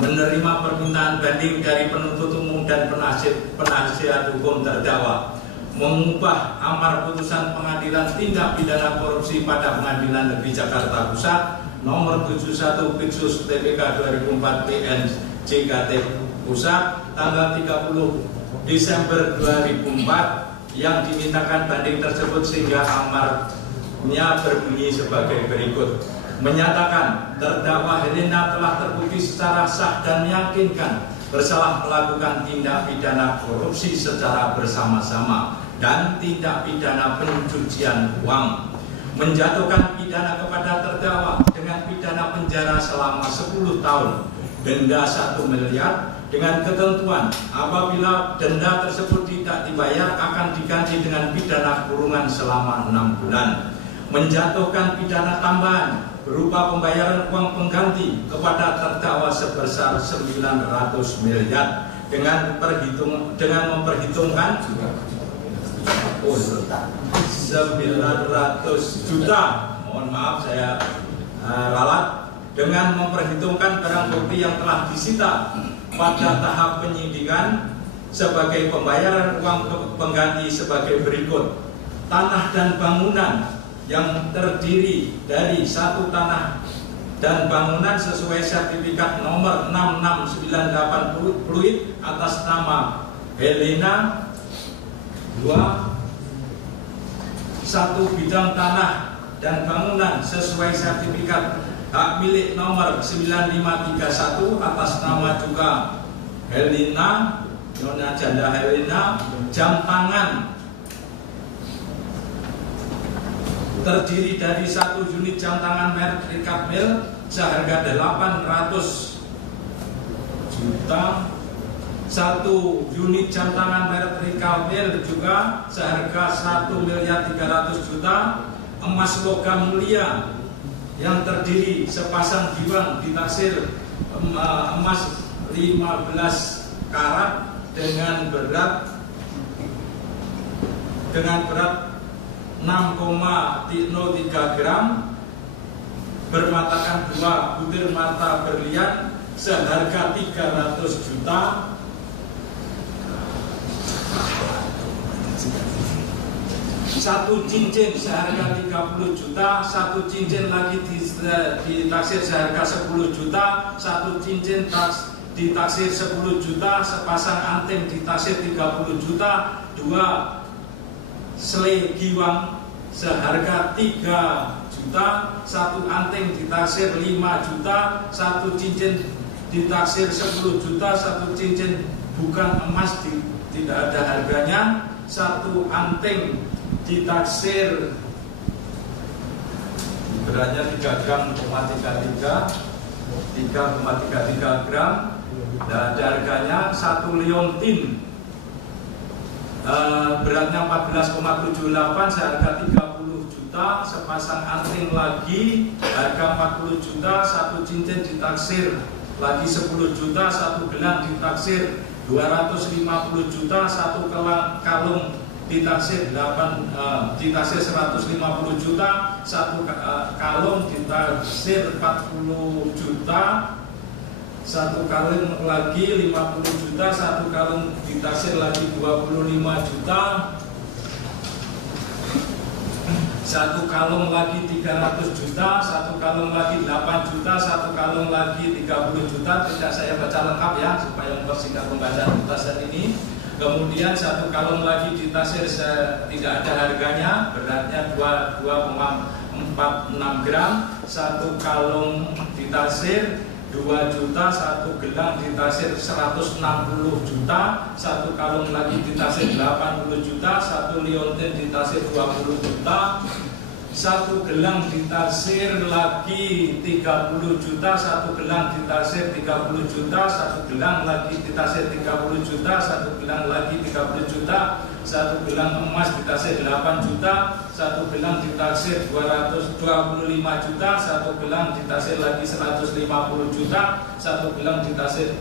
menerima permintaan banding dari penuntut umum dan penasihat hukum terdakwa, mengubah amar putusan Pengadilan Tindak Pidana Korupsi pada Pengadilan Negeri Jakarta Pusat nomor 71 Piksus TPK 2004 PN JKT Pusat tanggal 30 Desember 2004 yang dimintakan banding tersebut, sehingga amarnya berbunyi sebagai berikut. Menyatakan terdakwa Helena telah terbukti secara sah dan meyakinkan bersalah melakukan tindak pidana korupsi secara bersama-sama dan tindak pidana pencucian uang, menjatuhkan pidana kepada terdakwa dengan pidana penjara selama 10 tahun, denda 1 miliar dengan ketentuan apabila denda tersebut tidak dibayar akan diganti dengan pidana kurungan selama 6 bulan, menjatuhkan pidana tambahan berupa pembayaran uang pengganti kepada terdakwa sebesar 900 miliar dengan memperhitungkan 900 juta, mohon maaf saya ralat, dengan memperhitungkan barang bukti yang telah disita pada tahap penyidikan sebagai pembayaran uang pengganti sebagai berikut. Tanah dan bangunan yang terdiri dari satu tanah dan bangunan sesuai sertifikat nomor 6698 Pluit atas nama Helena. 2. Satu bidang tanah dan bangunan sesuai sertifikat hak milik nomor 9531 atas nama juga Helena, Nyonya Janda Helena. Jam tangan terdiri dari satu unit jam tangan merek Ricard Mille seharga 800 juta, satu unit jam tangan merek Ricard Mille juga seharga 1.300.000.000, emas logam mulia yang terdiri sepasang giwang ditaksir emas 15 karat dengan berat 6,03 gram, bermatakan 2 butir mata berlian seharga 300 juta, satu cincin seharga 30 juta, satu cincin lagi ditaksir seharga 10 juta, satu cincin ditaksir 10 juta, sepasang anting ditaksir 30 juta, 2 selai giwang seharga 3 juta, satu anting ditaksir 5 juta, satu cincin ditaksir 10 juta, satu cincin bukan emas tidak ada harganya, satu anting ditaksir beratnya 3 gram, 3,33 gram, dan harganya satu liontin beratnya 14,78 seharga 30 juta, sepasang anting lagi harga 40 juta, satu cincin ditaksir lagi 10 juta, satu gelang ditaksir 250 juta, satu kalung ditaksir 150 juta, satu kalung ditaksir 40 juta, satu kalung lagi 50 juta, satu kalung ditaksir lagi 25 juta, satu kalung lagi 300 juta, satu kalung lagi 8 juta, satu kalung lagi 30 juta. Tidak saya baca lengkap ya supaya mempersingkat pembacaan putasan ini. Kemudian satu kalung lagi ditaksir tidak ada harganya, beratnya 2,46 gram, satu kalung ditaksir 2 juta, satu gelang ditaksir 160 juta, satu kalung lagi ditaksir 80 juta, satu liontin ditaksir 20 juta, satu gelang ditaksir lagi 30 juta, satu gelang ditaksir 30 juta, satu gelang lagi ditaksir 30 juta, satu gelang lagi 30 juta, satu gelang emas ditaksir 8 juta, satu gelang ditaksir 225 juta, satu gelang ditaksir lagi 150 juta, satu gelang ditaksir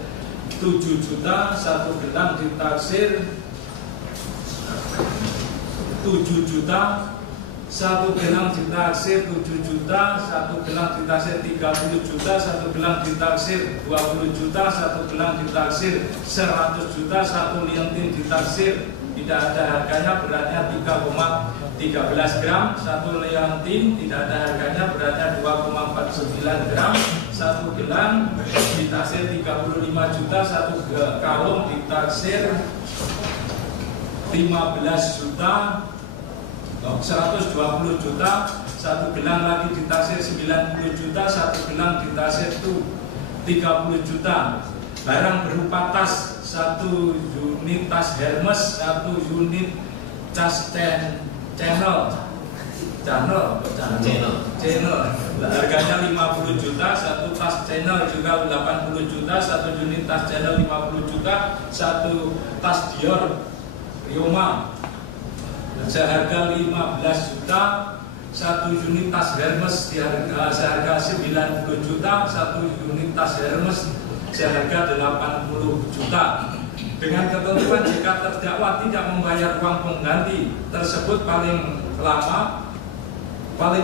7 juta, satu gelang ditaksir 7 juta, satu gelang ditaksir 7 juta, satu gelang ditaksir 30 juta, satu gelang ditaksir 20 juta, satu gelang ditaksir 100 juta, satu liontin ditaksir tidak ada harganya, beratnya 3,13 gram, satu liontin tidak ada harganya, beratnya 2,49 gram, satu gelang ditaksir 35 juta, satu kalung ditaksir 15 juta, 120 juta, satu gelang lagi ditaksir 90 juta, satu gelang ditaksir 30 juta. Barang berupa tas, satu unit tas Hermes, satu unit tas channel, harganya 50 juta, satu tas channel juga 80 juta, satu unit tas channel 50 juta, satu tas Dior Rioma seharga 15 juta, satu unit tas Hermes seharga 90 juta, satu unit tas Hermes seharga 80 juta. Dengan ketentuan jika terdakwa tidak membayar uang pengganti tersebut paling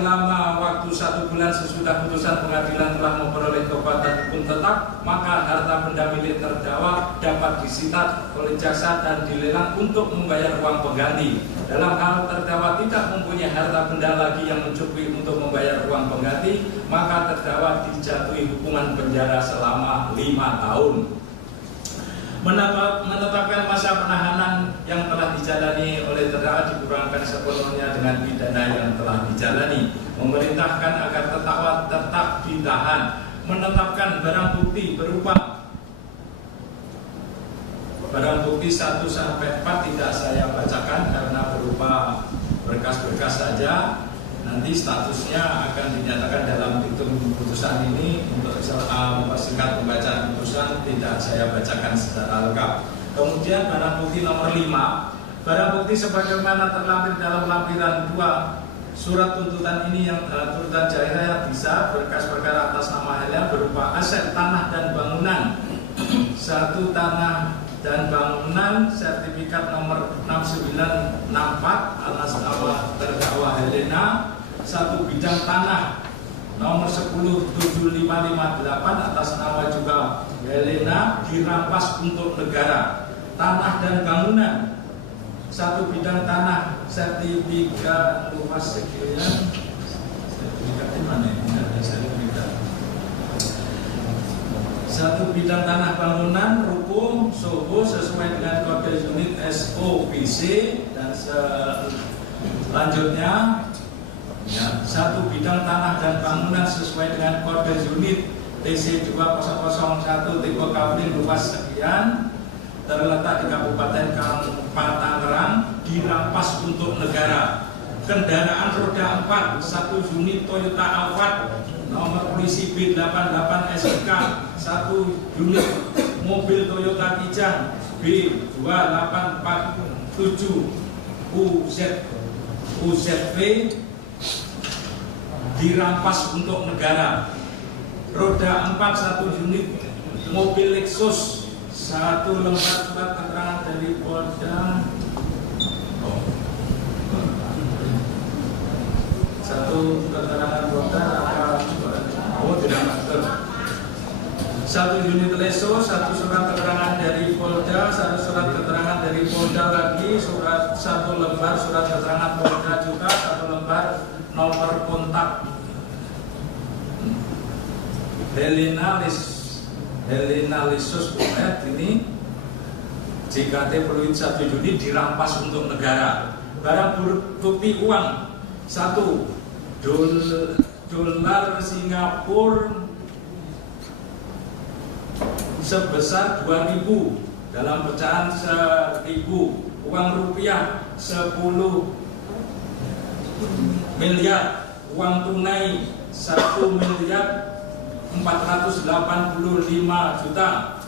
lama waktu 1 bulan sesudah putusan pengadilan telah memperoleh kekuatan hukum tetap, maka harta benda milik terdakwa dapat disita oleh jaksa dan dilelang untuk membayar uang pengganti. Dalam hal terdakwa tidak mempunyai harta benda lagi yang mencukupi untuk membayar uang pengganti, maka terdakwa dijatuhi hukuman penjara selama 5 tahun. Menetapkan masa penahanan yang telah dijalani oleh terdakwa dikurangkan sepenuhnya dengan pidana yang telah dijalani. Memerintahkan agar terdakwa tetap ditahan. Menetapkan barang bukti berupa barang bukti 1 sampai 4 tidak saya bacakan karena berupa berkas-berkas saja. Nanti statusnya akan dinyatakan dalam petitum putusan ini. Untuk mempersingkat pembacaan putusan tidak saya bacakan secara lengkap. Kemudian barang bukti nomor 5, barang bukti sebagaimana terlampir dalam lampiran 2 surat tuntutan ini yang tuntutan Jairaya bisa berkas perkara atas nama Helia berupa aset tanah dan bangunan, 1 tanah dan bangunan sertifikat nomor 6964 atas nama terdakwa Helena, 1 bidang tanah nomor 107558 atas nama juga Helena dirampas untuk negara. Tanah dan bangunan, 1 bidang tanah sertifikat luas sekian, sertifikat di mana ini ada sertifikat. 1 bidang tanah bangunan ruko Soho sesuai dengan kode unit SOBC, dan selanjutnya ya, 1 bidang tanah dan bangunan sesuai dengan kode unit TC 2001 tipe Kavling luas sekian, terletak di Kabupaten Tangerang, dirampas untuk negara. Kendaraan roda 4, 1 unit Toyota Alphard nomor polisi B88 SK, 1 unit mobil Toyota Kijang B2847 UZV dirampas untuk negara. Roda 4, 1 unit mobil Lexus, 1 lembar surat keterangan dari Polda, 1 keterangan Polda tidak master. 1 unit Leso, 1 surat keterangan dari Polda, 1 surat keterangan dari Polda lagi, 1 lembar surat keterangan Polda juga, 1 lembar nomor kontak Helena Lisus Bumet ini JKT Fluid 1 Juni dirampas untuk negara. Barang bukti uang, 1 dolar Singapura sebesar 2.000 dalam pecahan 1.000, uang rupiah 10 miliar, uang tunai 1 miliar 485 juta,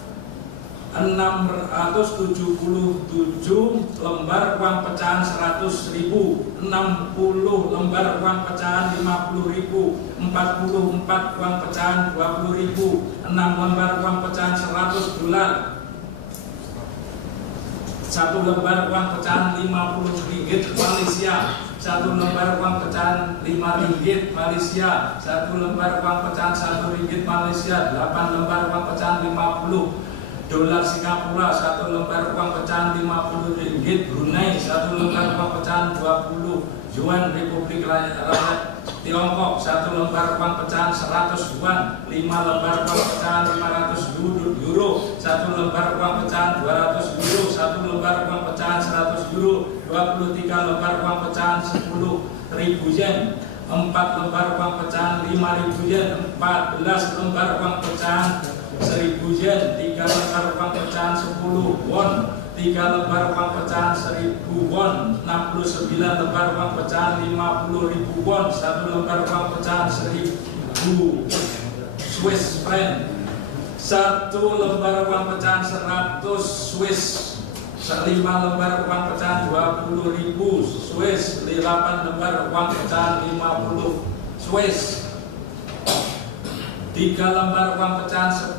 677 lembar uang pecahan 100.000, 60 lembar uang pecahan 50.000, 44 uang pecahan 20.000, 6 lembar uang pecahan 100 dolar, 1 lembar uang pecahan 50 ringgit Malaysia, 1 1 lembar uang pecahan Rp5 Malaysia, 1 lembar uang pecahan Rp1 Malaysia, 8 lembar uang pecahan 50 dolar Singapura, 1 lembar uang pecahan 50 ringgit Brunei, 1 lembar uang pecahan 20 Yuan Republik Rakyat Tiongkok, 1 lembar uang pecahan 100 Yuan, 5 lembar uang pecahan 500 euro, 1 lembar uang pecahan 200 euro, 1 lembar uang pecahan 100 euro, 23 lembar uang pecahan 10.000 yen, 4 lembar uang pecahan 5.000 yen, 14 lembar uang pecahan 1.000 yen, 3 lembar uang pecahan 10 won, 3 lembar uang pecahan 1.000 won, 69 lembar uang pecahan 50.000 won, 1 lembar uang pecahan 1.000 Swiss franc, 1 lembar uang pecahan 100 Swiss, 5 lembar uang pecahan 20.000 Swiss, 8 lembar uang pecahan 50 Swiss, 3 lembar uang pecahan 10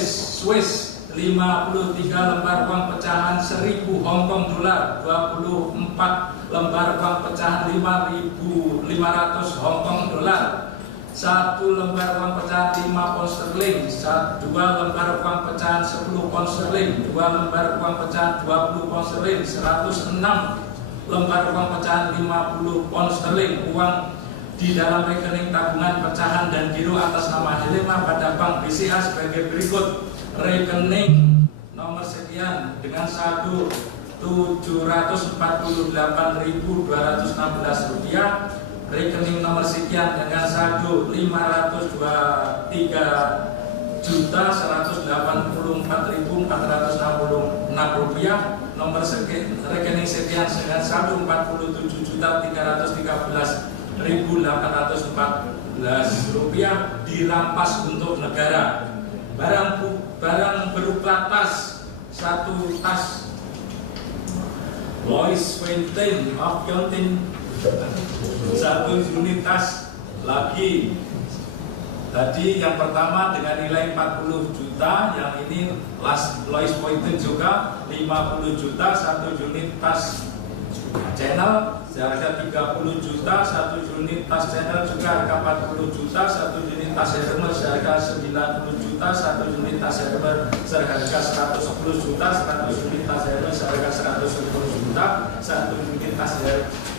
Swiss, 53 lembar uang pecahan 1.000 Hong Kong dolar, 24 lembar uang pecahan 5.500 Hong Kong dolar, 1 lembar uang pecahan 5 pound sterling, 2 lembar uang pecahan 10 pound sterling, 2 lembar uang pecahan 20 pound sterling, 106 lembar uang pecahan 50 pound sterling. Uang di dalam rekening tabungan pecahan dan giro atas nama Helena pada Bank BCA sebagai berikut: rekening nomor sekian dengan saldo Rp748.216, rekening nomor sekian dengan saldo Rp502.184.466, nomor rekening sekian dengan saldo Rp47.313.814 dirampas untuk negara. Barang berupa tas, 1 tas Louis Vuitton of Yontin, 1 unit tas lagi. Tadi yang pertama dengan nilai 40 juta, yang ini Louis Vuitton juga 50 juta, 1 unit tas Chanel seharga 30 juta, 1 unit tas Chanel juga harga 40 juta, 1 unit tas Hermes seharga 90 juta, 1 unit tas Hermes seharga 110 juta, 1 unit tas Hermes seharga 110 juta, 1 unit tas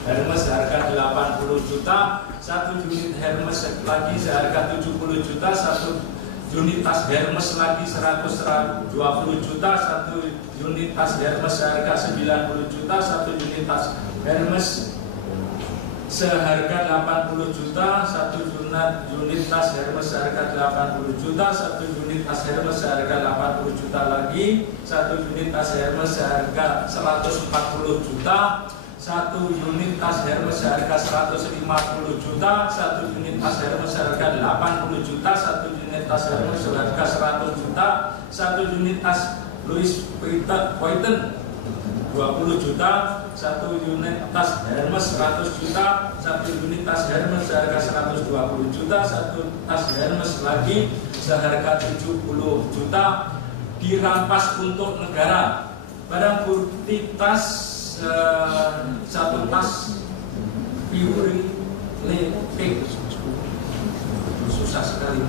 Hermes seharga 80 juta, 1 unit Hermes lagi seharga 70 juta, 1 unit tas Hermes lagi 120 juta, 1 unit tas Hermes seharga 90 juta, 1 unit tas Hermes seharga 80 juta, 1 unit tas Hermes seharga 80 juta, 1 unit tas Hermes seharga 80 juta lagi, 1 unit tas Hermes seharga 140 juta, 1 unit tas Hermes seharga 150 juta, 1 unit tas Hermes seharga 80 juta, 1 unit tas Hermes seharga 100 juta, 1 unit tas Louis Vuitton 20 juta, 1 unit tas Hermes 100 juta, 1 unit tas Hermes seharga 120 juta, 1 tas Hermes lagi seharga 70 juta dirampas untuk negara. Barang bukti tas, 1 tas Pure Pink, susah sekali.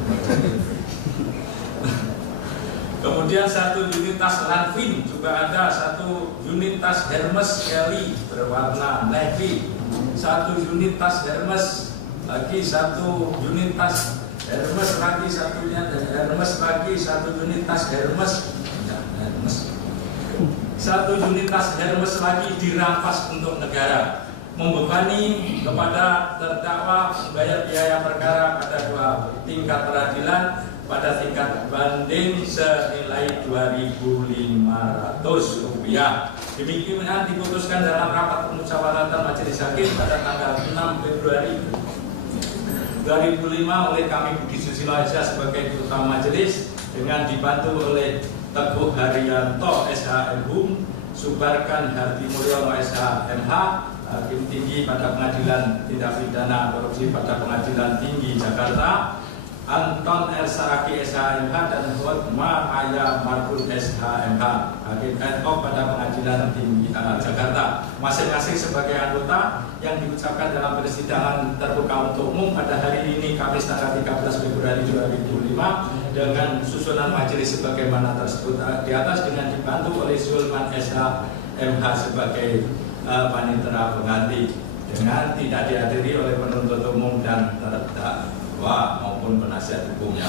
Kemudian 1 unit tas Lanvin juga ada, 1 unit tas Hermes Kelly berwarna navy, 1 unit tas Hermes lagi, 1 unit tas Hermes lagi, 1 unit Hermes lagi, 1 unit tas Hermes, 1 unit tas Hermes lagi dirampas untuk negara, membebani kepada terdakwa membayar biaya perkara pada 2 tingkat peradilan pada tingkat banding senilai Rp2.500. Demikian diputuskan dalam rapat permusyawaratan Majelis Hakim pada tanggal 6 Februari 2005 oleh kami Budi Susilo SH sebagai ketua majelis dengan dibantu oleh Teguh Haryanto SHMHum, Subarkan Hardi Mulyono SHMH, Hakim Tinggi pada Pengadilan Tindak Pidana Korupsi pada Pengadilan Tinggi Jakarta, Anton R. Saraki SHMH dan Hotma Aya Margun SHMH, Hakim ad hoc pada Pengadilan Tinggi Jakarta, masing-masing sebagai anggota yang diucapkan dalam persidangan terbuka untuk umum pada hari ini Kamis tanggal 13 Februari 2005 dengan susunan majelis sebagaimana tersebut di atas dengan dibantu oleh Sulman SHMH sebagai panitera pengganti dengan tidak dihadiri oleh penuntut umum dan terdakwa maupun penasihat hukumnya.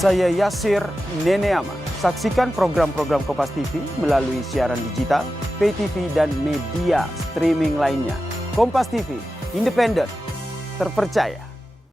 Saya Yasir Neneama. Saksikan program-program Kompas TV melalui siaran digital, pay TV, dan media streaming lainnya. Kompas TV, independen, terpercaya.